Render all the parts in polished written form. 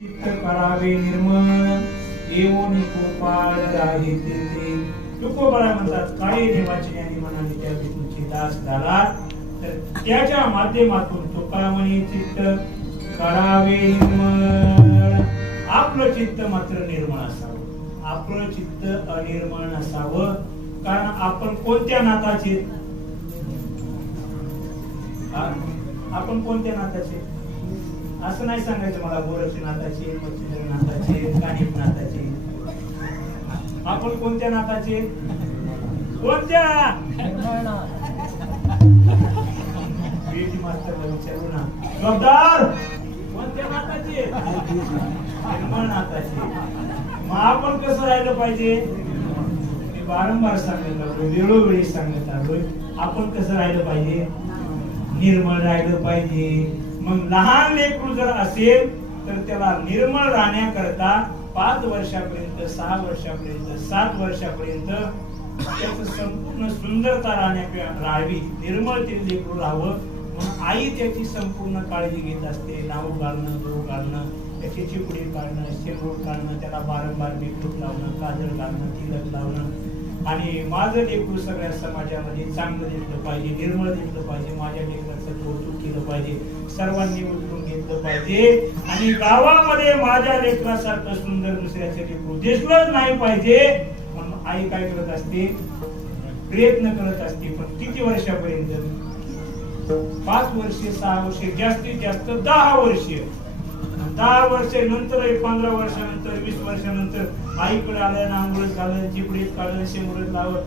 चित्त करावे निर्मळ येऊन गोपाळ राही तेथे. तुकोबरा म्हणतात काही देवाची ज्ञानी मनाने त्या विष्णूची दास झाला तर त्याच्या माध्यमातून तुका म्हणे चित्त करावे निर्मळ. आपलं चित्त मात्र निर्मळ असावं, आपलं चित्त अनिर्मळ नसावं. कारण आपण कोणत्या नाताचे, आपण कोणत्या नाताचे असं नाही सांगायचं मला. गोरक्षनाथाचे, मच्छिंद्रनाथाचे, कानिफनाथाचे. आपण कोणत्या नाथाचे, कोणत्या बेटी मास्तरला विचारू ना जबाबदार, कोणत्या नाथाचे, निर्मळनाथाचे. मग आपण कसं राहिलं पाहिजे, मी वारंवार सांगत आलोय, वेळोवेळी सांगत आलोय. आपण कसं राहिलं पाहिजे, निर्मळ राहिलं पाहिजे. मग लहान लेकरू जर असेल तर त्याला निर्मळ राहण्याकरता 5 वर्षापर्यंत, 6 वर्षापर्यंत, 7 वर्षापर्यंत त्याचं संपूर्ण सुंदरता राहावी, निर्मळ ते लेकरू राहावं. म्हणून आई त्याची संपूर्ण काळजी घेत असते. नाव घालणं, डोळ घालणं, त्याची चिपडी काढणं, शेंबूड काढणं, त्याला वारंवार मेकअप लावणं, काजळ घालणं, तिलक लावणं. आणि माझं लेकरू सगळ्या समाजामध्ये चांगलं दिसलं पाहिजे, निर्मळ दिसलं पाहिजे, माझ्या लेकराचं कौतुक केलं पाहिजे, सर्वांनी उचलून घेतलं पाहिजे. आणि गावामध्ये माझ्या लेकरासारखं सुंदर दुसऱ्याचं लेकरू दिसलंच नाही पाहिजे. म्हणून आई काय करत असते, प्रयत्न करत असते. पण किती वर्षापर्यंत, 5 वर्षे, 6 वर्षे, जास्तीत जास्त 10 वर्षे. 10 वर्षानंतर, 15 वर्षानंतर, 20 वर्षानंतर आईकडे आलं, आंघोळीत घालत, चिपडीत काढत, शेंबुडीत लावत,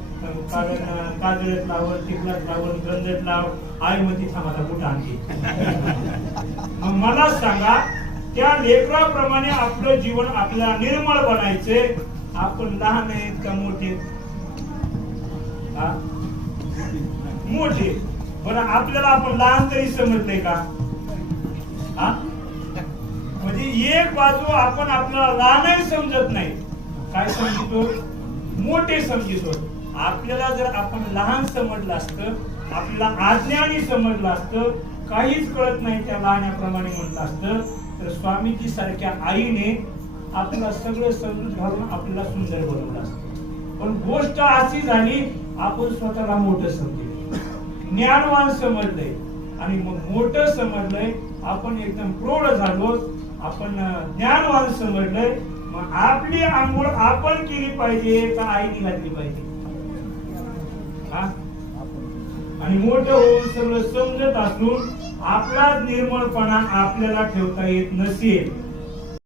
काजळीत लावत, टिकलात लावत, गंधत लाव. आई मध्ये थांबा कुठं आणते. मग मला सांगा, त्या लेकराप्रमाणे आपलं जीवन आपल्याला निर्मळ बनायचंय. आपण लहान आहेत का मोठे, मोठे. बरं आपल्याला आपण लहान तरी समजलंय का, म्हणजे एक बाजू आपण आपल्याला लहानही समजत नाही, काय समजतो, मोठे समजतो. आपल्याला जर आपण लहान समजलं असतं, आपल्याला अज्ञानी समजलं असतं, काहीच कळत नाही त्या लहानाप्रमाणे म्हणलं असतं, तर स्वामीजी सारख्या आईने आपल्याला सगळं समजून घालून आपल्याला सुंदर बनवलं असतं. पण गोष्ट अशी झाली, आपण स्वतःला मोठं समजलं, ज्ञानवान समजलंय. आणि मग मोठं समजलंय, आपण एकदम प्रौढ झालो, आपण ज्ञानवान समजलंय. मग आपली आंघोळ आपण केली पाहिजे का आईने घातली पाहिजे, आणि मोठं होऊन सगळं समजत असून आपला निर्मळपणा आपल्याला ठेवता येत नसेल